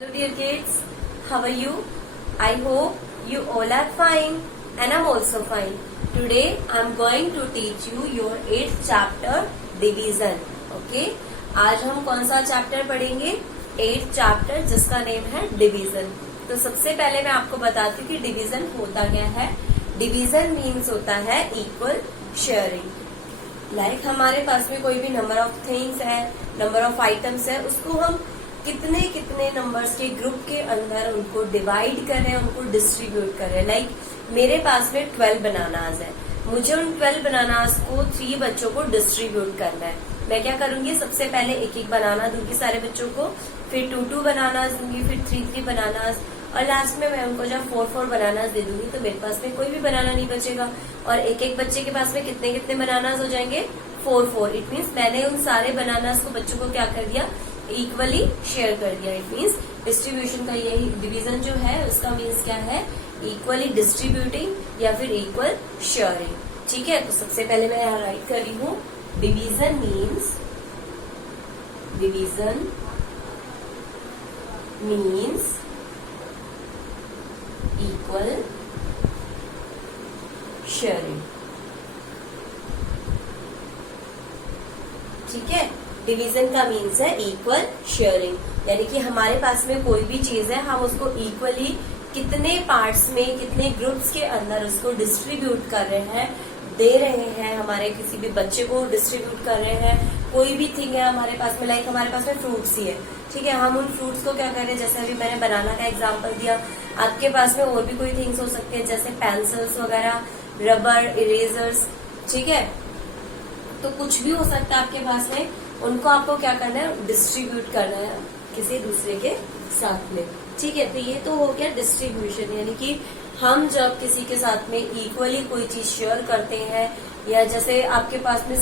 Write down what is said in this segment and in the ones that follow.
Hello dear kids, how are you? I hope you all are fine and I'm also fine. Today I'm going to teach you your 8th chapter division. Okay? आज हम कौन सा chapter पढ़ेंगे? 8th chapter जिसका name है division. तो सबसे पहले मैं आपको बताती हूँ कि डिवीजन होता क्या है. डिवीजन मीन्स होता है इक्वल शेयरिंग. लाइक हमारे पास में कोई भी नंबर ऑफ थिंग्स है, नंबर ऑफ आइटम्स है, उसको हम कितने कितने नंबर्स के ग्रुप के अंदर उनको डिवाइड करें, उनको डिस्ट्रीब्यूट करें. लाइक मेरे पास में 12 बनानास है, मुझे उन 12 बनानास को 3 बच्चों को डिस्ट्रीब्यूट करना है. मैं क्या करूंगी, सबसे पहले एक एक बनाना दूंगी सारे बच्चों को, फिर 2 बनानास दूंगी, फिर 3 बनानास, और लास्ट में मैं उनको जब 4 बनानास दे दूंगी तो मेरे पास में कोई भी बनाना नहीं बचेगा. और एक एक बच्चे के पास में कितने कितने बनानास हो जाएंगे, 4. इट मीन्स मैंने उन सारे बनानास को बच्चों को क्या कर दिया, इक्वली शेयर कर दिया. इट मीन्स डिस्ट्रीब्यूशन का यही डिवीजन जो है उसका मीन्स क्या है, इक्वली डिस्ट्रीब्यूटिंग या फिर इक्वल शेयरिंग. ठीक है, तो सबसे पहले मैं यहाँ राइट कर रही हूँ डिवीजन मीन्स इक्वल शेयरिंग. ठीक है, डिवीजन का मीन्स है इक्वल शेयरिंग, यानी कि हमारे पास में कोई भी चीज है हम उसको इक्वली कितने पार्ट्स में, कितने ग्रुप्स के अंदर उसको डिस्ट्रीब्यूट कर रहे हैं, दे रहे हैं, हमारे किसी भी बच्चे को डिस्ट्रीब्यूट कर रहे हैं. कोई भी थिंग है हमारे पास में, लाइक हमारे पास में फ्रूट्स ही है. ठीक है, हम उन फ्रूट्स को क्या कर रहे हैं, जैसे अभी मैंने बनाना का एग्जाम्पल दिया, आपके पास में और भी कोई थिंग्स हो सकते हैं जैसे पेंसिल्स वगैरह, रबर, इरेजर्स. ठीक है, तो कुछ भी हो सकता है आपके पास में, उनको आपको क्या करना है, डिस्ट्रीब्यूट करना है किसी दूसरे के साथ में. ठीक है, तो ये तो हो गया डिस्ट्रीब्यूशन, यानी कि हम जब किसी के साथ में इक्वली कोई चीज शेयर करते हैं, या जैसे आपके पास में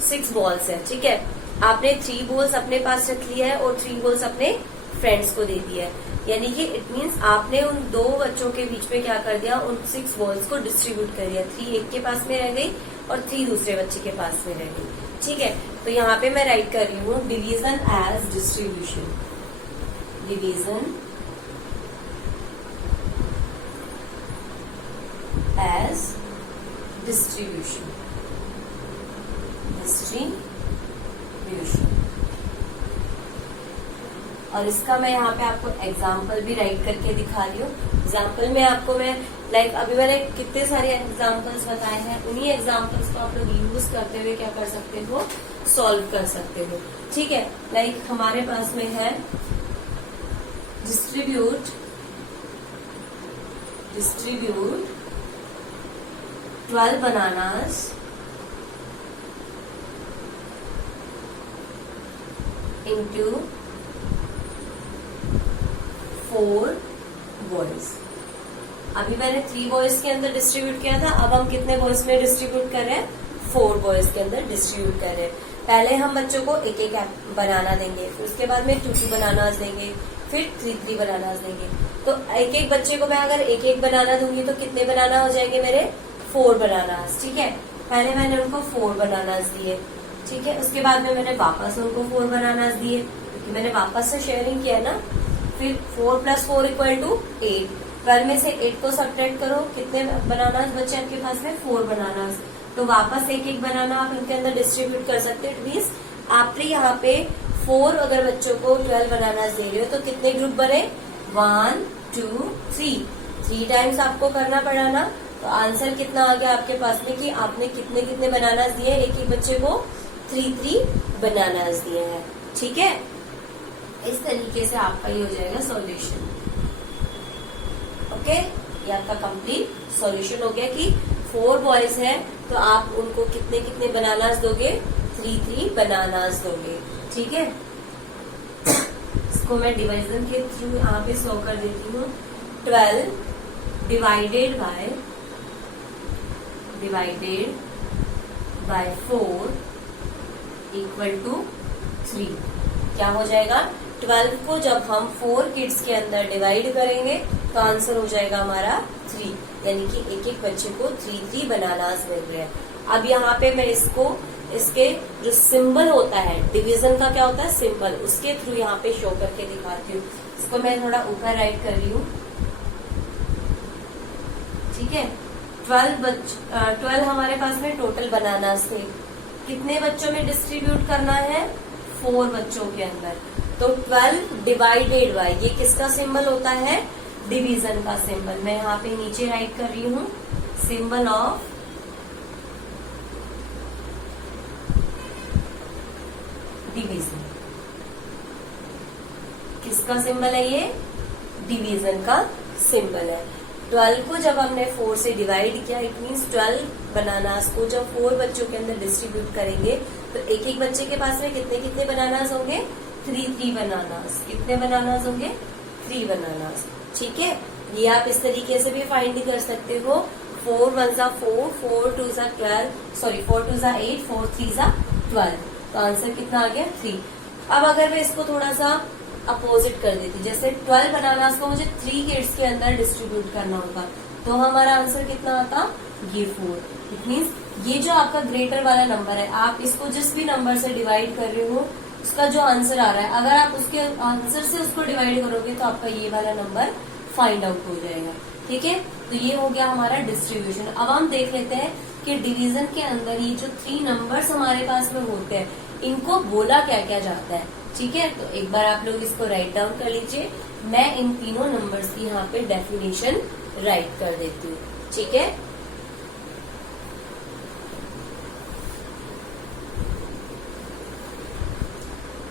6 बॉल्स है. ठीक है, आपने 3 बॉल्स अपने पास रख लिया है और 3 बॉल्स अपने फ्रेंड्स को दे दिया है, यानी कि इट मीन्स आपने उन 2 बच्चों के बीच में क्या कर दिया, उन 6 बॉल्स को डिस्ट्रीब्यूट कर दिया. 3 एक के पास में रह गई और 3 दूसरे बच्चे के पास में रह गई. ठीक है, तो यहाँ पे मैं राइट कर रही हूँ division as distribution. Division as distribution. और इसका मैं यहाँ पे आपको एग्जाम्पल भी राइट करके दिखा रही हूँ. एग्जाम्पल में आपको मैं लाइक अभी मैंने कितने सारे एग्जाम्पल्स बताए हैं, उन्हीं एग्जाम्पल्स को आप लोग यूज करते हुए क्या कर सकते हो, सॉल्व कर सकते हो. ठीक है, लाइक हमारे पास में है डिस्ट्रीब्यूट 12 बनानास into 4 बॉयज. अभी मैंने 3 बॉयज के अंदर डिस्ट्रीब्यूट किया था, अब हम कितने बॉयज में डिस्ट्रीब्यूट कर रहे हैं, 4 बॉयज के अंदर डिस्ट्रीब्यूट कर रहे हैं. पहले हम बच्चों को एक एक बनाना देंगे, फिर उसके बाद में 2 बनानास देंगे, फिर 3 बनानास देंगे. तो एक एक बच्चे को मैं अगर एक एक बनाना दूंगी तो कितने बनाना हो जाएंगे मेरे, 4 बनानास. ठीक है, पहले मैंने उनको 4 बनानास दिए. ठीक है, उसके बाद में मैंने वापस उनको 4 बनानास दिए, क्योंकि मैंने वापस से शेयरिंग किया ना. फिर 4 + 4 = 8. 12 में से 8 को सब्ट्रैक्ट करो, कितने बनानास बचे आपके पास में, 4 बनानास. तो वापस एक एक बनाना आप इनके अंदर डिस्ट्रीब्यूट कर सकते हैं. मीन्स आपने यहाँ पे 4 अगर बच्चों को 12 बनानास दे रहे हो तो कितने ग्रुप बने, 1 2 3 टाइम्स आपको करना पड़ा ना. तो आंसर कितना आ गया आपके पास में कि आपने कितने कितने बनानास दिए, एक एक बच्चे को 3 बनानास दिए हैं. ठीक है, इस तरीके से आपका ये हो जाएगा सॉल्यूशन. ओके, ये आपका कंप्लीट सॉल्यूशन हो गया कि 4 बॉयज है तो आप उनको कितने कितने बनानास दोगे, 3 बनानास दोगे. ठीक है, इसको मैं डिवीजन के थ्रू यहाँ पे शो कर देती हूँ. 12 डिवाइडेड बाय 4 = 3. क्या हो जाएगा, 12 को जब हम 4 किड्स के अंदर डिवाइड करेंगे तो आंसर हो जाएगा हमारा 3, यानी कि एक एक बच्चे को 3 बनानास मिल रहे हैं. अब यहाँ पे मैं इसको इसके जो सिंबल होता है डिवीजन का, क्या होता है सिंबल, उसके थ्रू यहाँ पे शो करके दिखाती हूँ। इसको मैं थोड़ा ऊपर राइट कर रही हूँ, ठीक है। 12 हमारे पास में टोटल बनानास थे, कितने बच्चों में डिस्ट्रीब्यूट करना है, 4 बच्चों के अंदर। तो 12 डिवाइडेड बाय, ये किसका सिंबल होता है, डिवीजन का सिंबल। मैं यहाँ पे नीचे राइट कर रही हूँ, सिंबल ऑफ डिवीजन। किसका सिंबल है ये, डिवीजन का सिंबल है। 12 को जब हमने 4 से डिवाइड किया, इट मीन्स 12 बनानास को जब 4 बच्चों के अंदर डिस्ट्रीब्यूट करेंगे तो एक एक बच्चे के पास में कितने कितने बनानास होंगे, 3 बनानास। कितने बनानास होंगे, 3 बनानास, ठीक है। ये आप इस तरीके से भी फाइंड कर सकते हो, 4 1 जा 4, 4 2 जा 12, सॉरी 4 2 जा 8, 4 3 जा 12। तो आंसर कितना आ गया, 3। अब अगर मैं इसको थोड़ा सा अपोजिट कर देती, जैसे 12 बनानास को मुझे 3 किड्स के अंदर डिस्ट्रीब्यूट करना होगा, तो हमारा आंसर कितना आता, ये 4। इट मीन्स ये जो आपका ग्रेटर वाला नंबर है, आप इसको जिस भी नंबर से डिवाइड कर रहे हो उसका जो आंसर आ रहा है, अगर आप उसके आंसर से उसको डिवाइड करोगे तो आपका ये वाला नंबर फाइंड आउट हो जाएगा, ठीक है। तो ये हो गया हमारा डिस्ट्रीब्यूशन। अब हम देख लेते हैं कि डिवीजन के अंदर ये जो 3 नंबर्स हमारे पास में होते हैं, इनको बोला क्या क्या जाता है, ठीक है। तो एक बार आप लोग इसको राइट डाउन कर लीजिए, मैं इन तीनों नंबर्स की यहाँ पे डेफिनेशन राइट कर देती हूँ, ठीक है।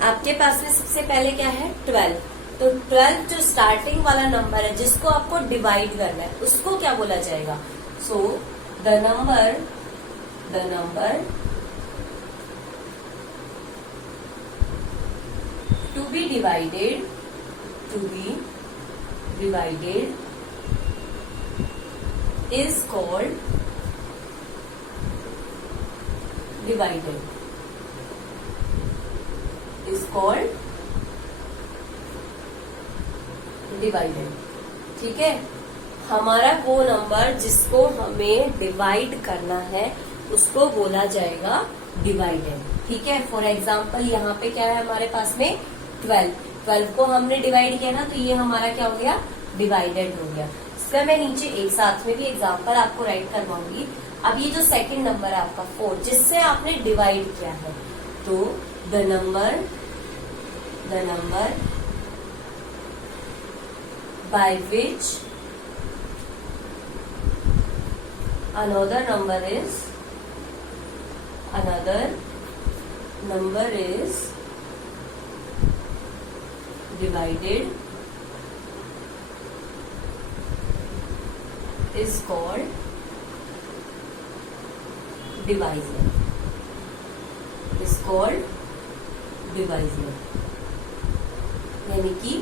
आपके पास में सबसे पहले क्या है, 12। तो 12 जो स्टार्टिंग वाला नंबर है जिसको आपको डिवाइड करना है, उसको क्या बोला जाएगा, so the number to be divided is called divided, ठीक है। हमारा वो नंबर जिसको हमें डिवाइड करना है उसको बोला जाएगा डिवाइडेड, ठीक है। फॉर एग्जाम्पल यहाँ पे क्या है हमारे पास में 12 को हमने डिवाइड किया ना, तो ये हमारा क्या हो गया, डिवाइडेड हो गया। इसका मैं नीचे एक साथ में भी एग्जाम्पल आपको राइट करवाऊंगी। अब ये जो सेकंड नंबर है आपका 4, जिससे आपने डिवाइड किया है, तो the number by which another number is divided is called divisor, यानी कि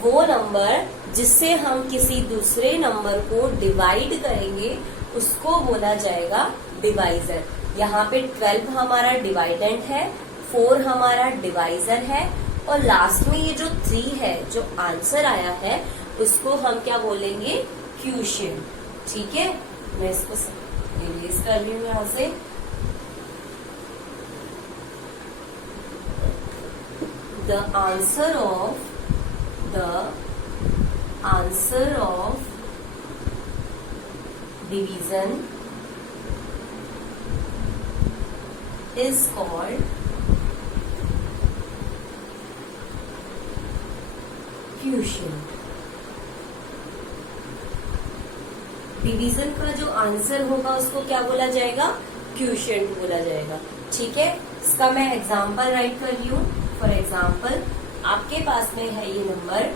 वो नंबर जिससे हम किसी दूसरे नंबर को डिवाइड करेंगे उसको बोला जाएगा डिवाइजर। यहाँ पे 12 हमारा डिवाइडेंट है, 4 हमारा डिवाइजर है, और लास्ट में ये जो 3 है जो आंसर आया है उसको हम क्या बोलेंगे, क्यूशियन, ठीक है। मैं इसको रिलीज कर रही हूँ यहाँ से। The answer of division is called quotient। Division का जो आंसर होगा उसको क्या बोला जाएगा, क्यूशिएंट बोला जाएगा, ठीक है। इसका मैं एग्जांपल राइट कर रही हूँ। फॉर एग्जाम्पल आपके पास में है ये नंबर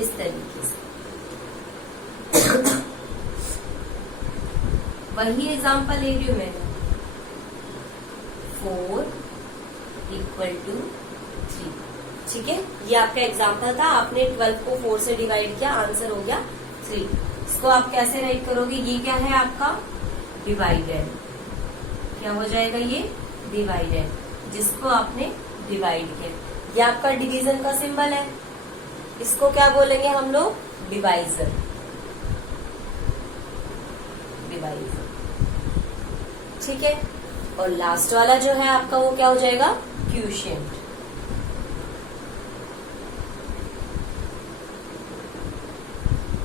इस तरीके से वही एग्जाम्पल ले रही हूँ मैं, 4 = 3, ठीक है। ये आपका एग्जाम्पल था, आपने 12 को 4 से डिवाइड किया, आंसर हो गया 3। इसको आप कैसे राइट करोगे, ये क्या है आपका डिवाइडेड, क्या हो जाएगा ये डिवाइडेड, जिसको आपने डिवाइड किया। ये आपका डिवीजन का सिंबल है, इसको क्या बोलेंगे हम लोग, डिवाइजर, ठीक है। और लास्ट वाला जो है आपका वो क्या हो जाएगा, क्यूशिएंट।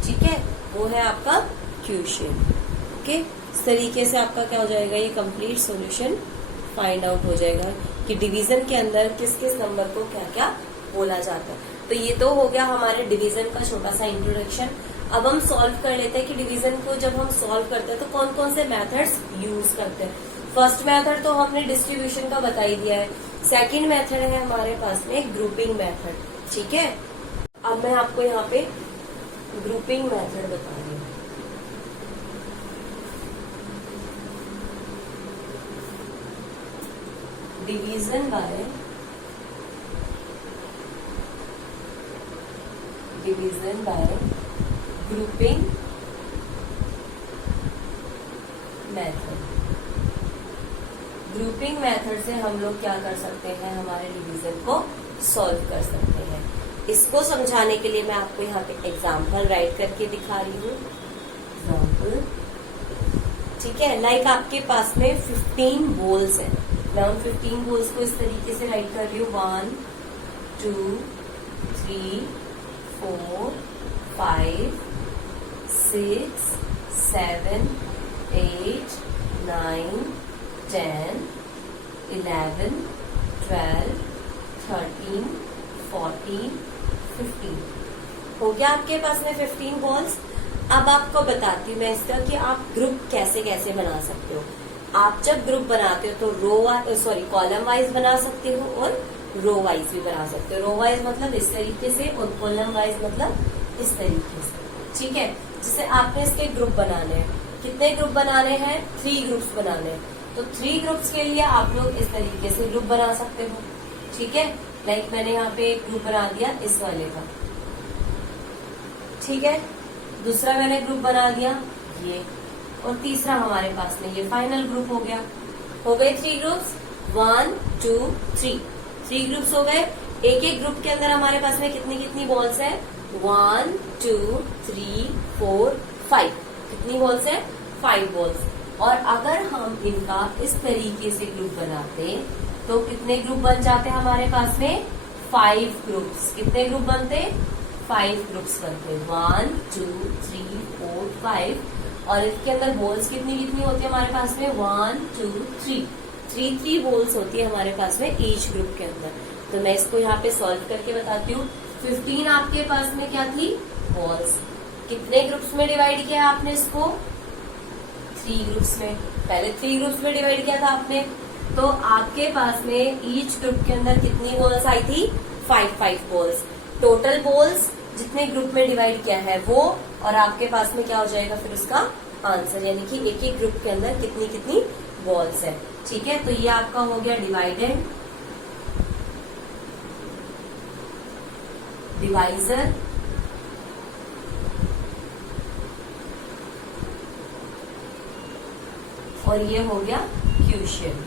ठीक है, वो है आपका क्यूशिएंट। ओके, इस तरीके से आपका क्या हो जाएगा, ये कंप्लीट सॉल्यूशन फाइंड आउट हो जाएगा कि डिवीजन के अंदर किस किस नंबर को क्या क्या बोला जाता है। तो ये तो हो गया हमारे डिवीजन का छोटा सा इंट्रोडक्शन। अब हम सॉल्व कर लेते हैं कि डिवीजन को जब हम सॉल्व करते हैं तो कौन कौन से मेथड्स यूज करते हैं। फर्स्ट मेथड तो हमने डिस्ट्रीब्यूशन का बता ही दिया है। सेकंड मेथड है हमारे पास में ग्रुपिंग मेथड। ठीक है, अब मैं आपको यहाँ पे ग्रुपिंग मेथड बता रही हूँ। Division bye grouping method. Grouping method से हम लोग क्या कर सकते हैं, हमारे डिवीजन को सॉल्व कर सकते हैं। इसको समझाने के लिए मैं आपको यहाँ पे एग्जाम्पल राइट करके दिखा रही हूँ। एग्जाम्पल, ठीक है, लाइक आपके पास में 15 बॉल्स है। मैं उन 15 बॉल्स को इस तरीके से राइट कर रही हूँ, 1 2 3 4 5 6 7 8 9 10 11 12 13 14 15 हो गया आपके पास में 15 बॉल्स। अब आपको बताती हूँ मैं इसका कि आप ग्रुप कैसे कैसे बना सकते हो। आप जब ग्रुप बनाते हो तो कॉलम वाइज बना सकते हो और रो वाइज भी बना सकते हो। रो वाइज मतलब इस तरीके से और कॉलम वाइज मतलब इस तरीके से। ठीक है, जैसे आपने इसके ग्रुप बनाने हैं, कितने ग्रुप बनाने हैं, 3 ग्रुप्स बनाने हैं। तो 3 ग्रुप्स के लिए आप लोग इस तरीके से ग्रुप बना सकते हो। ठीक है, लाइक मैंने यहाँ पे एक ग्रुप बना दिया इस वाले का। ठीक है, दूसरा मैंने ग्रुप बना दिया ये, और तीसरा हमारे पास में ये फाइनल ग्रुप हो गया। हो गए 3 ग्रुप्स, 1 2 3 3 ग्रुप्स हो गए। एक एक ग्रुप के अंदर हमारे पास में कितनी कितनी बॉल्स है, 1 2 3 4 5। कितनी बॉल्स है, 5 बॉल्स। और अगर हम इनका इस तरीके से ग्रुप बनाते तो कितने ग्रुप बन जाते हमारे पास में, 5 ग्रुप्स। कितने ग्रुप बनते, 5 ग्रुप्स बनते, 1 2 3 4 5। और इसके अंदर बॉल्स कितनी कितनी होती है हमारे पास में, 1 2 3 3 बॉल्स होती है हमारे पास में ईच ग्रुप के अंदर। तो मैं इसको यहाँ पे सॉल्व करके बताती हूँ। 15 आपके पास में क्या थी, बॉल्स। कितने ग्रुप्स में डिवाइड किया आपने इसको, 3 ग्रुप्स में। पहले 3 ग्रुप्स में डिवाइड किया था आपने, तो आपके पास में ईच ग्रुप के अंदर कितनी बॉल्स आई थी, 5 बॉल्स। टोटल बॉल्स जितने ग्रुप में डिवाइड किया है वो, और आपके पास में क्या हो जाएगा फिर उसका आंसर, यानी कि एक एक ग्रुप के अंदर कितनी कितनी बॉल्स है। ठीक है, तो ये आपका हो गया डिवाइडेड, डिवाइजर, और ये हो गया क्यूशिएंट।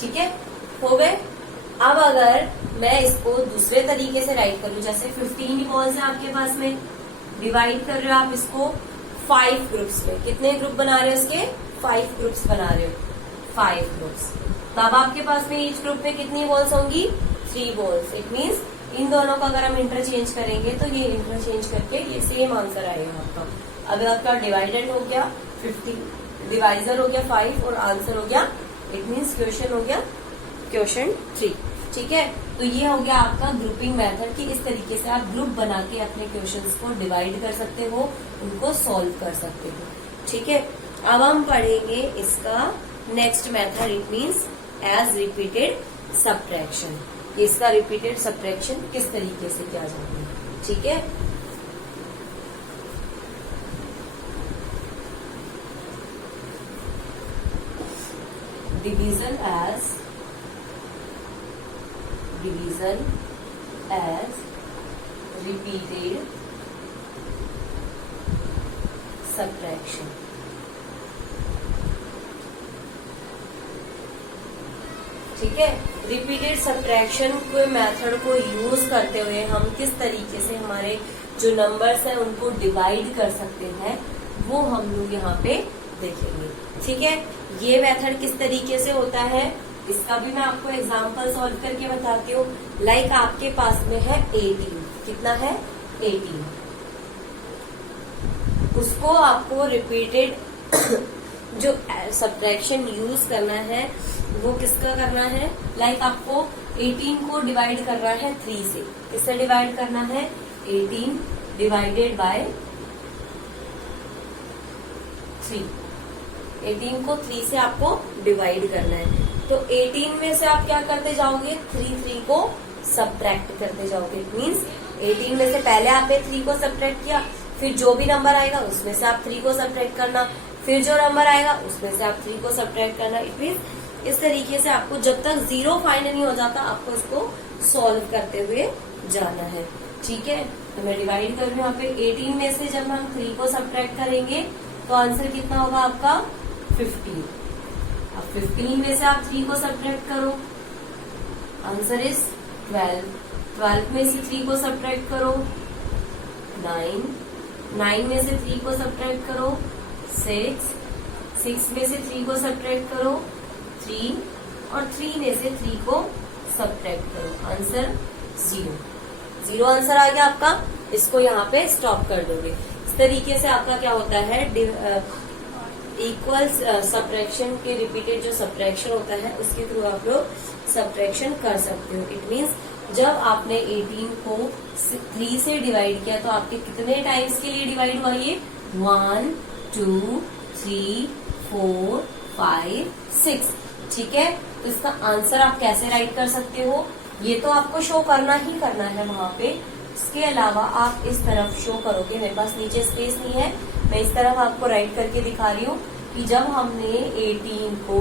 ठीक है, हो गए। अब अगर मैं इसको दूसरे तरीके से राइट करूं, जैसे 15 बॉल्स है आपके पास में, डिवाइड कर रहे हो आप इसको 5 ग्रुप्स में। कितने ग्रुप बना रहे हो इसके, 5 ग्रुप्स बना रहे हो, 5 ग्रुप्स। तब आपके पास में ईच ग्रुप में कितनी बॉल्स होंगी, 3 बॉल्स। इट मीन्स इन दोनों का अगर हम इंटरचेंज करेंगे तो ये इंटरचेंज करके ये सेम आंसर आएगा आपका। अब आपका डिवाइडेड हो गया 15, डिवाइजर हो गया 5 और आंसर हो गया, इट मीन्स क्वेश्चन हो गया क्वेश्चन 3। ठीक है, तो ये हो गया आपका ग्रुपिंग मेथड कि इस तरीके से आप ग्रुप बना के अपने क्वेश्चंस को डिवाइड कर सकते हो, उनको सॉल्व कर सकते हो। ठीक है, अब हम पढ़ेंगे इसका next method, it means as repeated subtraction. इसका रिपीटेड सब्ट्रैक्शन किस तरीके से किया जाता है। ठीक है, division as repeated subtraction। ठीक है, रिपीटेड सब्ट्रैक्शन के मेथड को यूज करते हुए हम किस तरीके से हमारे जो नंबर्स हैं उनको डिवाइड कर सकते हैं, वो हम लोग यहाँ पे देखेंगे। ठीक है, ये मेथड किस तरीके से होता है इसका भी मैं आपको एग्जांपल सॉल्व करके बताती हूँ। लाइक आपके पास में है 18, कितना है 18, उसको आपको रिपीटेड जो सब्ट्रैक्शन यूज करना है वो किसका करना है। लाइक आपको 18 को डिवाइड करना है 3 से। किससे डिवाइड करना है, 18 डिवाइडेड बाय 3। 18 को 3 से आपको डिवाइड करना है। तो 18 में से आप क्या करते जाओगे, 3 को सब्ट्रैक्ट करते जाओगे। मीन्स 18 में से पहले आपने 3 को सब्ट्रैक्ट किया, फिर जो भी नंबर आएगा उसमें से आप 3 को सब्ट्रैक्ट करना, फिर जो नंबर आएगा उसमें से आप 3 को सब्ट्रैक्ट करना। इट मीन्स इस तरीके से आपको जब तक 0 फाइंड नहीं हो जाता आपको इसको सॉल्व करते हुए जाना है। ठीक है, तो मैं डिवाइड कर रही हूँ यहाँ पे 18 में से जब हम 3 को सब्ट्रैक्ट करेंगे तो आंसर कितना होगा आपका 15। अब 15 में से आप 3 को सब्ट्रैक्ट करो, आंसर इज 12। 12 में से 3 को सब्ट्रैक्ट करो 9। 9 में से 3 को सब्ट्रैक्ट करो 6। 6 में से 3 को सब्ट्रैक्ट करो 3 और 3 में से 3 को सब्ट्रैक्ट करो, आंसर 0। 0 आंसर आ गया आपका। इसको यहाँ पे स्टॉप कर दोगे। इस तरीके से आपका क्या होता है, इक्वल सब्ट्रैक्शन के रिपीटेड जो सब्ट्रैक्शन होता है उसके थ्रू आप लोग सब्ट्रैक्शन कर सकते हो। इट मीन्स जब आपने 18 को 3 से डिवाइड किया तो आपके कितने टाइम्स के लिए डिवाइड हुआ ये, 1 2 3 4 5 6। ठीक है, तो इसका आंसर आप कैसे राइट कर सकते हो, ये तो आपको शो करना ही करना है वहां पे। इसके अलावा आप इस तरफ शो करोगे, मेरे पास नीचे स्पेस नहीं है, मैं इस तरफ आपको राइट करके दिखा रही हूँ कि जब हमने 18 को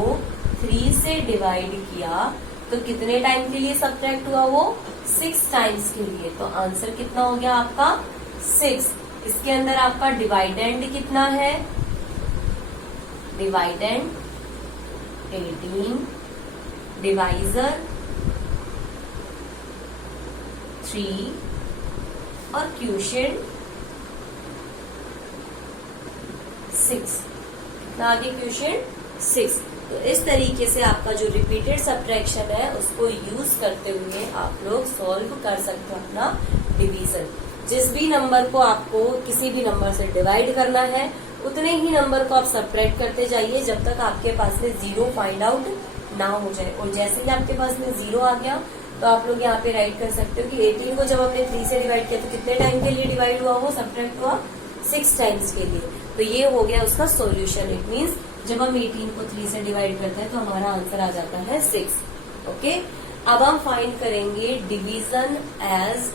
3 से डिवाइड किया तो कितने टाइम के लिए सब्ट्रैक्ट हुआ, वो 6 टाइम्स के लिए। तो आंसर कितना हो गया आपका 6। इसके अंदर आपका डिवाइडेंड कितना है, डिवाइडेंड 18, डिवाइजर 3 और क्वोशिएंट 6। कितना आगे क्वोशिएंट 6। तो इस तरीके से आपका जो रिपीटेड सब्ट्रैक्शन है उसको यूज करते हुए आप लोग सॉल्व कर सकते हो अपना डिवीजन। जिस भी नंबर को आपको किसी भी नंबर से डिवाइड करना है उतने ही नंबर को आप सब्ट्रैक्ट करते जाइए जब तक आपके पास में 0 फाइंड आउट ना हो जाए। और जैसे ही आपके पास में 0 आ गया तो आप लोग यहाँ पे राइट कर सकते हो कि 18 को जब हमने 3 से डिवाइड किया तो कितने टाइम के लिए डिवाइड हुआ, वो सब्ट्रैक्ट हुआ 6 टाइम्स के लिए। तो ये हो गया उसका सॉल्यूशन। इट मीन्स जब हम 18 को 3 से डिवाइड करते हैं तो हमारा आंसर आ जाता है 6। ओके, अब हम फाइंड करेंगे division as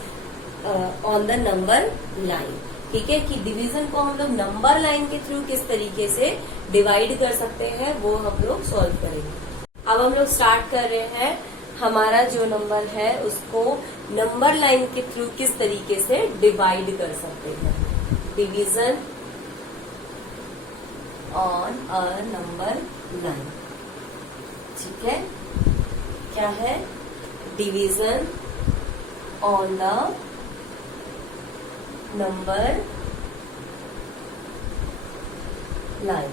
on the number line. ठीक है, कि डिवीजन को हम लोग नंबर लाइन के थ्रू किस तरीके से डिवाइड कर सकते हैं वो हम लोग सॉल्व करेंगे। अब हम लोग स्टार्ट कर रहे हैं, हमारा जो नंबर है उसको नंबर लाइन के थ्रू किस तरीके से डिवाइड कर सकते हैं। Division on a number line. ठीक है, क्या है, division on the number line.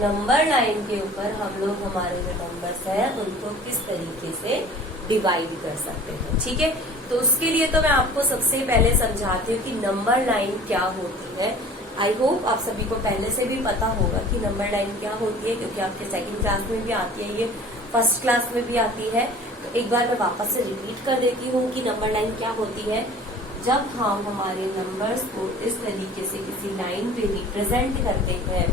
Number line के ऊपर हम लोग हमारे जो नंबर्स हैं उनको किस तरीके से डिवाइड कर सकते हैं। ठीक है, तो उसके लिए तो मैं आपको सबसे पहले समझाती हूँ कि नंबर लाइन क्या होती है। आई होप आप सभी को पहले से भी पता होगा कि नंबर लाइन क्या होती है, क्योंकि आपके सेकंड क्लास में भी आती है, ये फर्स्ट क्लास में भी आती है। तो एक बार मैं वापस से रिपीट कर देती हूँ कि नंबर लाइन क्या होती है। जब हम हमारे नंबर्स को इस तरीके से किसी लाइन पे रिप्रेजेंट करते हैं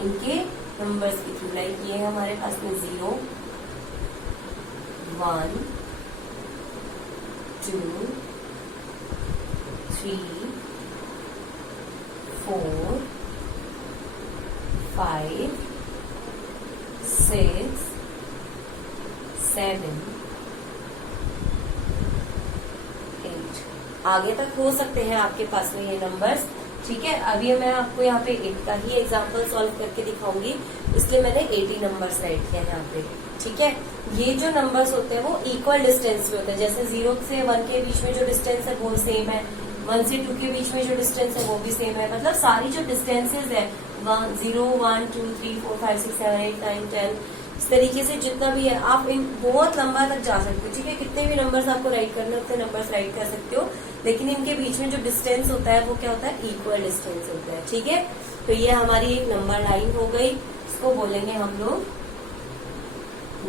इनके नंबर्स की थ्रू, लाइक ये है हमारे पास में 0 1 2 3 4 5 6 7 8। आगे तक हो सकते हैं आपके पास में ये नंबर्स। ठीक है, अभी मैं आपको यहाँ पे 8 का ही एग्जाम्पल सॉल्व करके दिखाऊंगी, इसलिए मैंने 80 नंबर्स राइट किया है यहाँ पे। ठीक है, ये जो नंबर्स होते हैं वो इक्वल डिस्टेंस में होते हैं। जैसे 0 से 1 के बीच में जो डिस्टेंस है वो सेम है, 1 से 2 के बीच में जो डिस्टेंस है वो भी सेम है। मतलब सारी जो डिस्टेंसेज है 0, 1, 2, 3, 4, 5, 6, 7, 8, 9, 10 इस तरीके से जितना भी है आप इन बहुत लंबा तक जा सकते हो। ठीक है, कितने भी नंबर्स आपको राइट करने उतने नंबर्स राइट कर सकते हो, लेकिन इनके बीच में जो डिस्टेंस होता है वो क्या होता है, इक्वल डिस्टेंस होता है। ठीक है, तो ये हमारी एक नंबर लाइन हो गई, इसको बोलेंगे हम लोग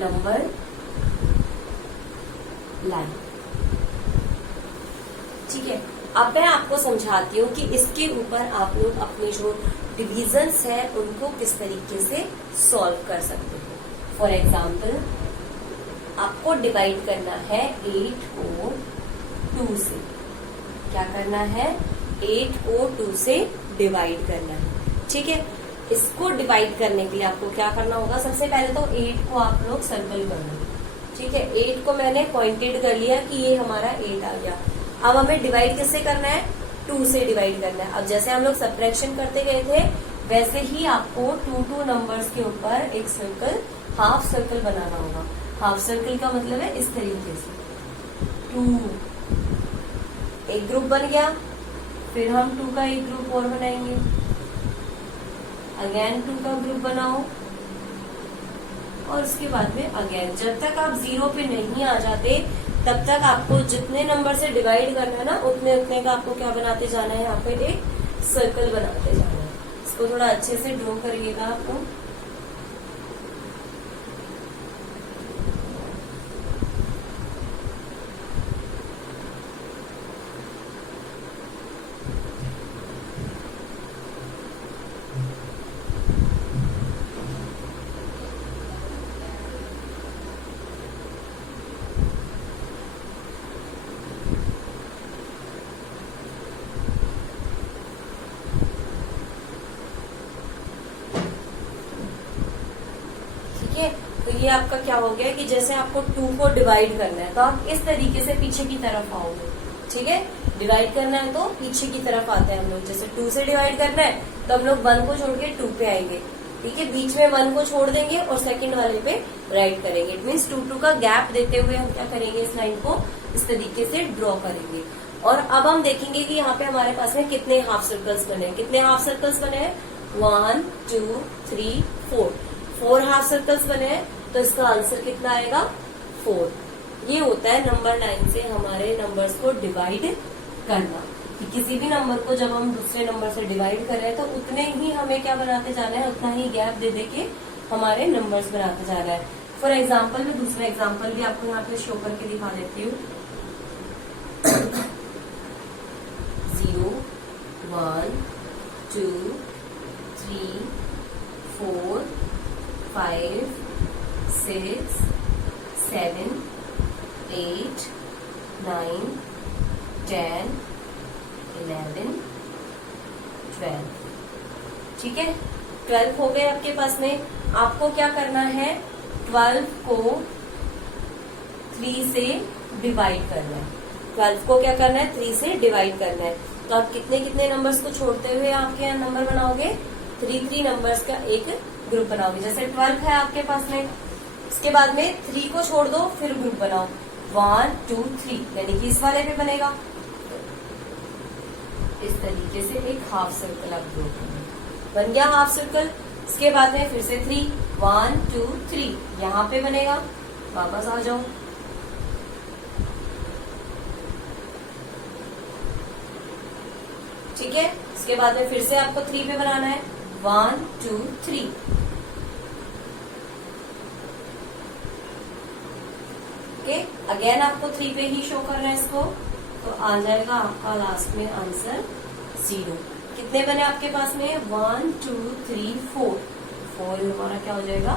नंबर लाइन। ठीक है, अब मैं आपको समझाती हूँ कि इसके ऊपर आप लोग अपने जो डिविजन्स है उनको किस तरीके से सॉल्व कर सकते हो। फॉर एग्जाम्पल आपको डिवाइड करना है 8 को 2 से। क्या करना है, 8 को 2 से डिवाइड करना है। ठीक है, इसको डिवाइड करने के लिए आपको क्या करना होगा, सबसे पहले तो 8 को आप लोग सर्कल कर लो। ठीक है, 8 को मैंने पॉइंटेड कर लिया कि ये हमारा 8 आ गया। अब हमें डिवाइड किससे करना है, 2 से डिवाइड करना है। अब जैसे हम लोग सब्ट्रैक्शन करते गए थे वैसे ही आपको 2 नंबर्स के ऊपर एक सर्कल, हाफ सर्कल बनाना होगा। हाफ सर्कल का मतलब है इस तरीके से 2, एक ग्रुप बन गया, फिर हम 2 का एक ग्रुप और बनाएंगे, अगेन 2 का ग्रुप बनाओ, और उसके बाद में अगेन जब तक आप 0 पे नहीं आ जाते तब तक आपको जितने नंबर से डिवाइड करना है ना उतने उतने का आपको क्या बनाते जाना है, यहाँ पे एक सर्कल बनाते जाना है। इसको थोड़ा अच्छे से ड्रॉ करिएगा आप लोग। तो ये आपका क्या हो गया कि जैसे आपको 2 को डिवाइड करना है तो आप इस तरीके से पीछे की तरफ आओगे। ठीक है, डिवाइड करना है तो पीछे की तरफ आते हैं हम लोग। जैसे 2 से डिवाइड करना है तो हम लोग 1 को छोड़ के 2 पे आएंगे। ठीक है, बीच में 1 को छोड़ देंगे और सेकंड वाले पे राइट करेंगे। इट मीन्स 2 का गैप देते हुए हम क्या करेंगे, इस लाइन को इस तरीके से ड्रॉ करेंगे। और अब हम देखेंगे कि यहाँ पे हमारे पास में कितने हाफ सर्कल्स बने हैं। कितने हाफ सर्कल्स बने हैं, 1, 2, 3, 4 हाफ सर्कल्स बने हैं। तो इसका आंसर कितना आएगा, 4। ये होता है नंबर लाइन से हमारे नंबर्स को डिवाइड करना, कि किसी भी नंबर को जब हम दूसरे नंबर से डिवाइड कर रहे हैं तो उतने ही हमें क्या बनाते जाना है, उतना ही गैप दे दे के हमारे नंबर्स बनाते जाना है। फॉर एग्जाम्पल मैं दूसरा एग्जाम्पल भी आपको यहाँ पे शो करके दिखा देती हूँ। 0, 1, 2, 3, 4, 5, 6, 7, 8, 9, 10, 11, 12। ठीक है, 12 हो गए आपके पास में। आपको क्या करना है, 12 को 3 से डिवाइड करना है। 12 को क्या करना है, 3 से डिवाइड करना है। तो आप कितने कितने नंबर्स को छोड़ते हुए आपके यहाँ नंबर बनाओगे, 3 नंबर्स का एक ग्रुप बनाओगे। जैसे 12 है आपके पास में, इसके बाद में 3 को छोड़ दो, फिर ग्रुप बनाओ 1, 2, 3, यानी कि इस वाले पे बनेगा। इस तरीके से एक हाफ सर्कल आप ड्रॉ करेंगे, बन गया हाफ सर्कल। इसके बाद में फिर से 3, 1, 2, 3 यहाँ पे बनेगा। वापस आ जाओ, ठीक है। इसके बाद में फिर से आपको 3 पे बनाना है, 1, 2, 3। ओके, अगेन आपको 3 पे ही शो करना है इसको, तो आ जाएगा आपका लास्ट में आंसर 0। कितने बने आपके पास में, 1, 2, 3, 4 हमारा क्या हो जाएगा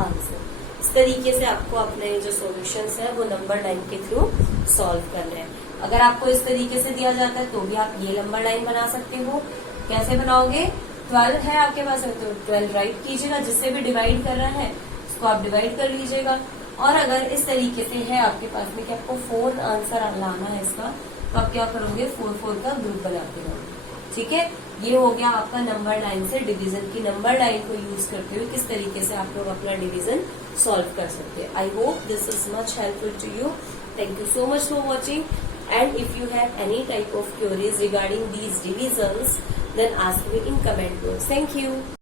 आंसर। इस तरीके से आपको अपने जो सॉल्यूशंस है वो नंबर लाइन के थ्रू सॉल्व करना है। अगर आपको इस तरीके से दिया जाता है तो भी आप ये नंबर लाइन बना सकते हो। कैसे बनाओगे, 12 है आपके पास तो 12 राइट कीजिएगा, जिससे भी डिवाइड कर रहा है उसको आप डिवाइड कर लीजिएगा। और अगर इस तरीके से है आपके पास में कि आपको 4 आंसर लाना है इसका, तो आप क्या करोगे, 4 का ग्रुप बनाते हो। ठीक है, ये हो गया आपका नंबर लाइन से डिवीजन की नंबर लाइन को यूज करते हुए किस तरीके से आप लोग अपना डिवीजन सॉल्व कर सकते हैं। I hope this is much helpful to you. Thank you so much for watching And if you have any type of queries regarding these divisions, then ask me in comment box. Thank you.